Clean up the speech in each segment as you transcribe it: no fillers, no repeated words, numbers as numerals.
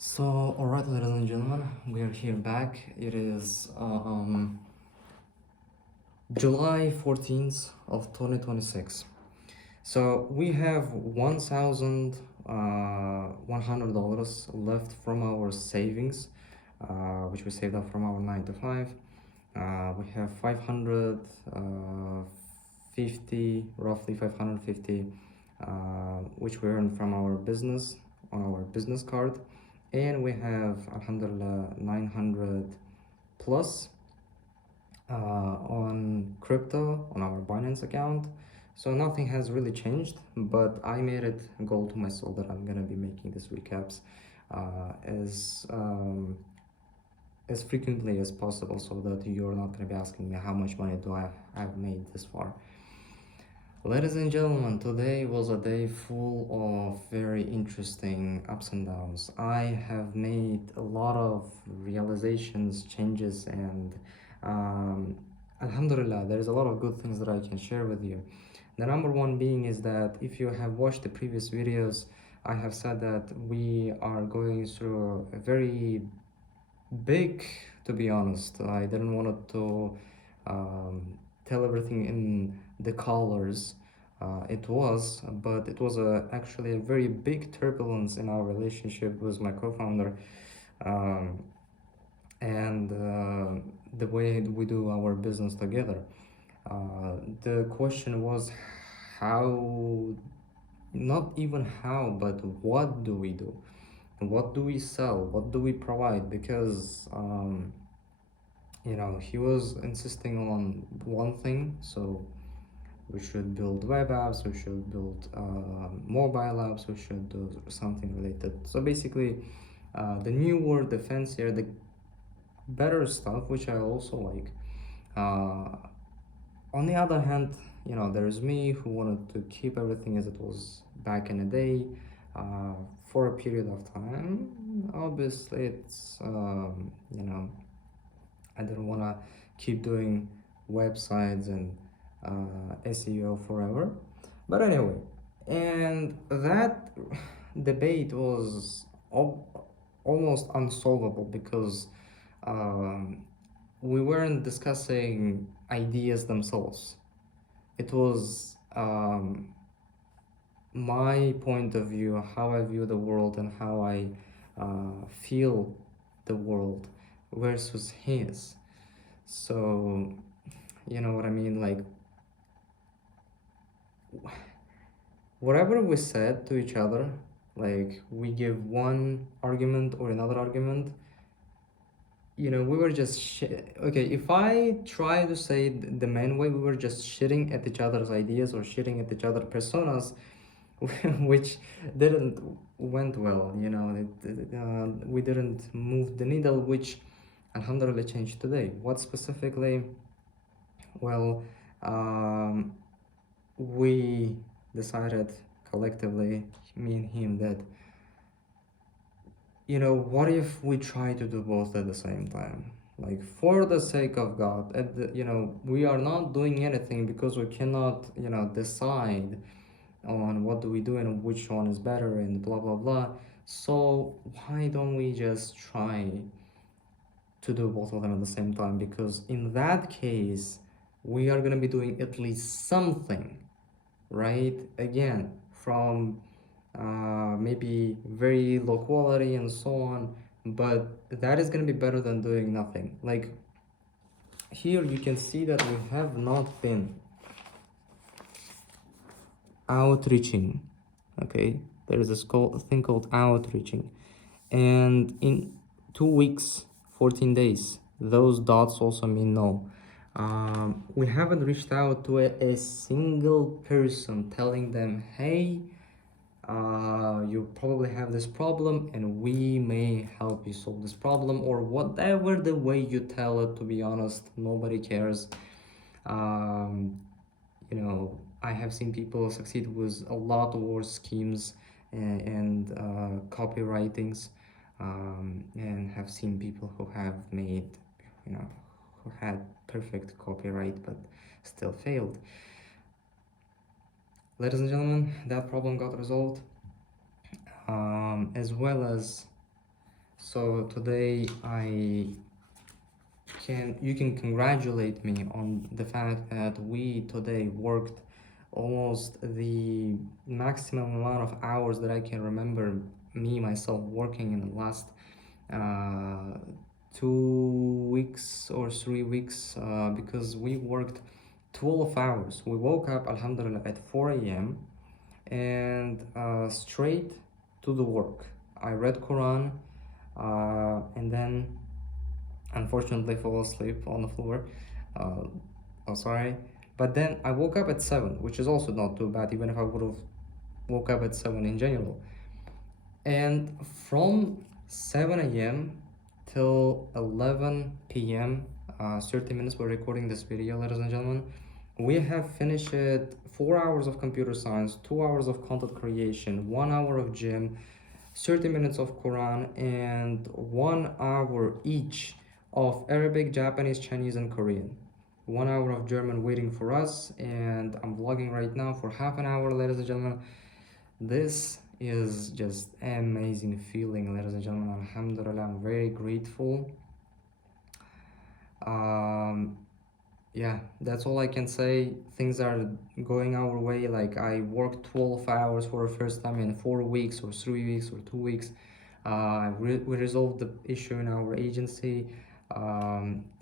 So, alright, ladies and gentlemen, we are here back. It is July 14th of 2026. So we have $1,100 left from our savings, which we saved up from our 9 to 5. We have 550, roughly 550, which we earned from our business on our business card, and we have alhamdulillah 900 plus on crypto on our Binance account. So nothing has really changed, but I made it a goal to myself that I'm gonna be making these recaps uh, as um, as frequently as possible, so that you're not gonna be asking me how much money do I've made this far. Ladies and gentlemen, today was a day full of very interesting ups and downs. I have made a lot of realizations, changes, and Alhamdulillah, there is a lot of good things that I can share with you. The number one being is that if you have watched the previous videos, I have said that we are going through a very big, to be honest. I didn't want to tell everything in the colors but it was actually a very big turbulence in our relationship with my co-founder, um, and the way we do our business together. The question was how, not even how, but what do we do? What do we sell? What do we provide? Because he was insisting on one thing, so we should build web apps, we should build mobile apps, we should do something related. So basically, the newer, the fancier, the better stuff, which I also like. On the other hand, there's me who wanted to keep everything as it was back in the day, for a period of time. Obviously, I didn't want to keep doing websites and SEO forever. But anyway, and that debate was almost unsolvable because um, we weren't discussing ideas themselves. It was my point of view, how I view the world, and how I feel the world versus his. So, you know what I mean? Like, whatever we said to each other, like, we give one argument or another argument, we were just okay, if I try to say the main way, we were just shitting at each other's ideas or shitting at each other personas, which didn't went well. We didn't move the needle, which alhamdulillah changed today. What specifically? Well, we decided collectively, me and him, that what if we try to do both at the same time? Like, for the sake of God, we are not doing anything because we cannot, decide on what do we do and which one is better and blah blah blah. So why don't we just try to do both of them at the same time? Because in that case, we are gonna be doing at least something, right? Again, from maybe very low quality and so on, but that is going to be better than doing nothing. Like, here you can see that we have not been outreaching. Okay, there is a thing called outreaching, and in 2 weeks, 14 days, those dots also mean no. We haven't reached out to a single person telling them, hey, you probably have this problem and we may help you solve this problem, or whatever the way you tell it. To be honest, nobody cares. um, I have seen people succeed with a lot worse schemes and copywritings, and have seen people who have made, who had perfect copyright but still failed. Ladies and gentlemen, that problem got resolved, as well as So today you can congratulate me on the fact that we today worked almost the maximum amount of hours that I can remember me myself working in the last uh, 2 weeks or 3 weeks, because we worked 12 hours. We woke up, alhamdulillah, at 4 a.m. and straight to the work. I read Quran, and then unfortunately fall asleep on the floor. Oh, sorry. But then I woke up at 7, which is also not too bad, even if I would have woke up at 7 in general. And from 7 a.m. till 11 p.m., 30 minutes we're recording this video, ladies and gentlemen, we have finished 4 hours of computer science, 2 hours of content creation, 1 hour of gym, 30 minutes of Quran, and 1 hour each of Arabic, Japanese, Chinese, and Korean. 1 hour of German waiting for us, and I'm vlogging right now for half an hour, ladies and gentlemen. This is just an amazing feeling, ladies and gentlemen. Alhamdulillah, I'm very grateful. Um, yeah, that's all I can say. Things are going our way. Like, I worked 12 hours for the first time in 4 weeks or 3 weeks or 2 weeks. We resolved the issue in our agency.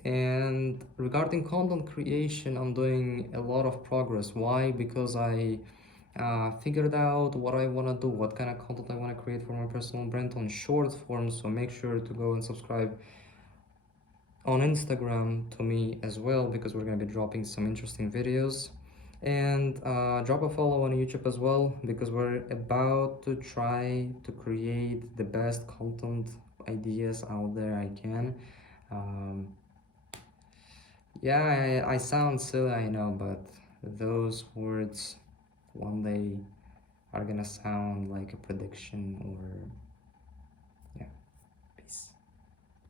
And regarding content creation, I'm doing a lot of progress. Why? Because I figured out what I want to do, what kind of content I want to create for my personal brand on short form. So make sure to go and subscribe on Instagram to me as well, because we're going to be dropping some interesting videos. And drop a follow on YouTube as well, because we're about to try to create the best content ideas out there I can. um, yeah, I sound silly, I know, but those words one day are gonna sound like a prediction or